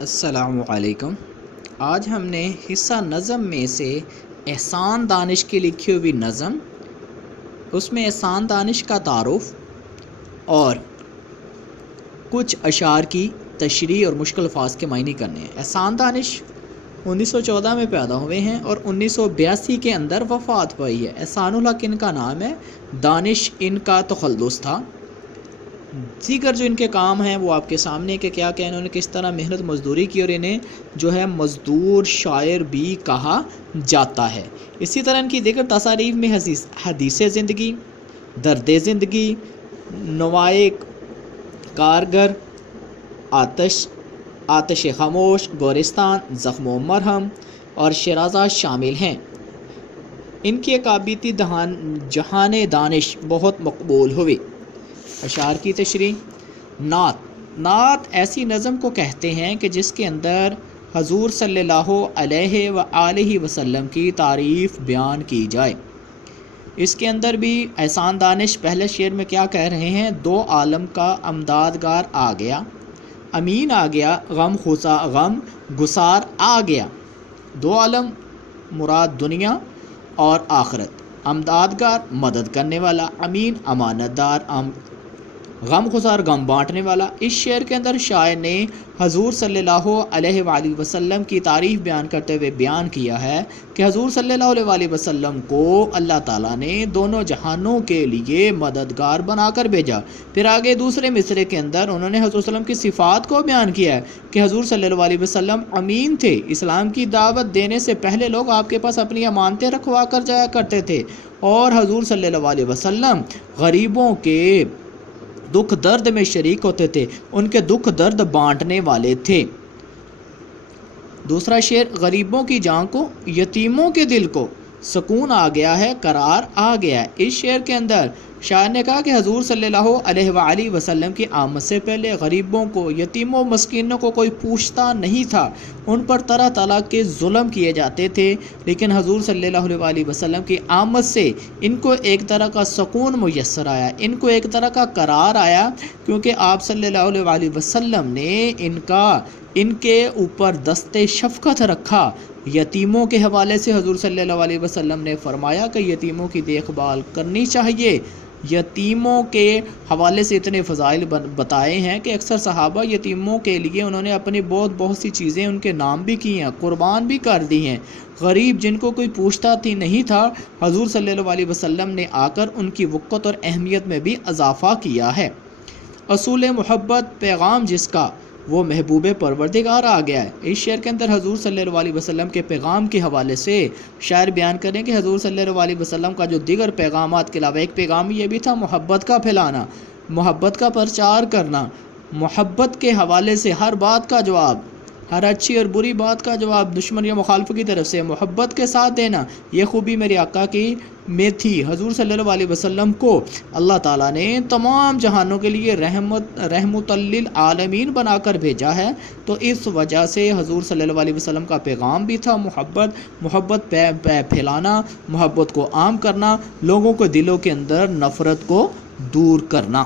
السلام علیکم۔ آج ہم نے حصہ نظم میں سے احسان دانش کی لکھی ہوئی نظم، اس میں احسان دانش کا تعارف اور کچھ اشعار کی تشریح اور مشکل الفاظ کے معنی کرنے ہیں۔ احسان دانش 1914 میں پیدا ہوئے ہیں اور 1982 کے اندر وفات پائی ہے۔ احسان الحق ان کا نام ہے، دانش ان کا تخلص تھا۔ دیگر جو ان کے کام ہیں وہ آپ کے سامنے کہ کیا انہوں نے کس طرح محنت مزدوری کی اور انہیں جو ہے مزدور شاعر بھی کہا جاتا ہے۔ اسی طرح ان کی دیگر تصاریف میں حدیث زندگی، درد زندگی، نوائے کارگر، آتش خاموش، گورستان، زخم و مرہم اور شیرازہ شامل ہیں۔ ان کی عقابیتی جہان دانش بہت مقبول ہوئی۔ اشعار کی تشریح۔ نعت ایسی نظم کو کہتے ہیں کہ جس کے اندر حضور صلی اللہ علیہ وآلہ وسلم کی تعریف بیان کی جائے۔ اس کے اندر بھی احسان دانش پہلے شعر میں کیا کہہ رہے ہیں؟ دو عالم کا امدادگار آ گیا، امین آ گیا، غم گسار آ گیا۔ دو عالم مراد دنیا اور آخرت، امدادگار مدد کرنے والا، امین امانت دار، غم گسار غم بانٹنے والا۔ اس شعر کے اندر شاعر نے حضور صلی اللہ علیہ وآلہ وسلم کی تعریف بیان کرتے ہوئے بیان کیا ہے کہ حضور صلی اللہ علیہ وآلہ وسلم کو اللہ تعالیٰ نے دونوں جہانوں کے لیے مددگار بنا کر بھیجا۔ پھر آگے دوسرے مصرعے کے اندر انہوں نے حضور صلی اللہ علیہ وسلم کی صفات کو بیان کیا ہے کہ حضور صلی اللہ علیہ وسلم امین تھے۔ اسلام کی دعوت دینے سے پہلے لوگ آپ کے پاس اپنی امانتیں رکھوا کر جایا کرتے تھے، اور حضور صلی اللہ علیہ وسلم غریبوں کے دکھ درد میں شریک ہوتے تھے، ان کے دکھ درد بانٹنے والے تھے۔ دوسرا شعر، غریبوں کی جان کو، یتیموں کے دل کو سکون آ گیا ہے، قرار آ گیا ہے۔ اس شعر کے اندر شاعر نے کہا کہ حضور صلی اللہ علیہ وآلہ وسلم کی آمد سے پہلے غریبوں کو، یتیموں، مسکینوں کو کوئی پوچھتا نہیں تھا، ان پر طرح طرح کے ظلم کیے جاتے تھے، لیکن حضور صلی اللہ علیہ وآلہ وسلم کی آمد سے ان کو ایک طرح کا سکون میسر آیا، ان کو ایک طرح کا قرار آیا، کیونکہ آپ صلی اللہ علیہ وآلہ وسلم نے ان کے اوپر دست شفقت رکھا۔ یتیموں کے حوالے سے حضور صلی اللہ علیہ وسلم نے فرمایا کہ یتیموں کی دیکھ بھال کرنی چاہیے۔ یتیموں کے حوالے سے اتنے فضائل بتائے ہیں کہ اکثر صحابہ یتیموں کے لیے انہوں نے اپنی بہت سی چیزیں ان کے نام بھی کی ہیں، قربان بھی کر دی ہیں۔ غریب جن کو کوئی پوچھتا نہیں تھا، حضور صلی اللہ علیہ وسلم نے آ کر ان کی وقت اور اہمیت میں بھی اضافہ کیا ہے۔ اصول محبت پیغام جس کا، وہ محبوب پروردگار آ گیا ہے۔ اس شعر کے اندر حضور صلی اللہ علیہ وسلم کے پیغام کے حوالے سے شاعر بیان کریں کہ حضور صلی اللہ علیہ وسلم کا جو دیگر پیغامات کے علاوہ ایک پیغام یہ بھی تھا، محبت کا پھیلانا، محبت کا پرچار کرنا، محبت کے حوالے سے ہر بات کا جواب، ہر اچھی اور بری بات کا جواب دشمن یا مخالف کی طرف سے محبت کے ساتھ دینا، یہ خوبی میرے آقا کی میں تھی۔ حضور صلی اللہ علیہ وسلم کو اللہ تعالیٰ نے تمام جہانوں کے لیے رحمت للعالمین بنا کر بھیجا ہے، تو اس وجہ سے حضور صلی اللہ علیہ وسلم کا پیغام بھی تھا محبت پھیلانا، محبت کو عام کرنا، لوگوں کے دلوں کے اندر نفرت کو دور کرنا۔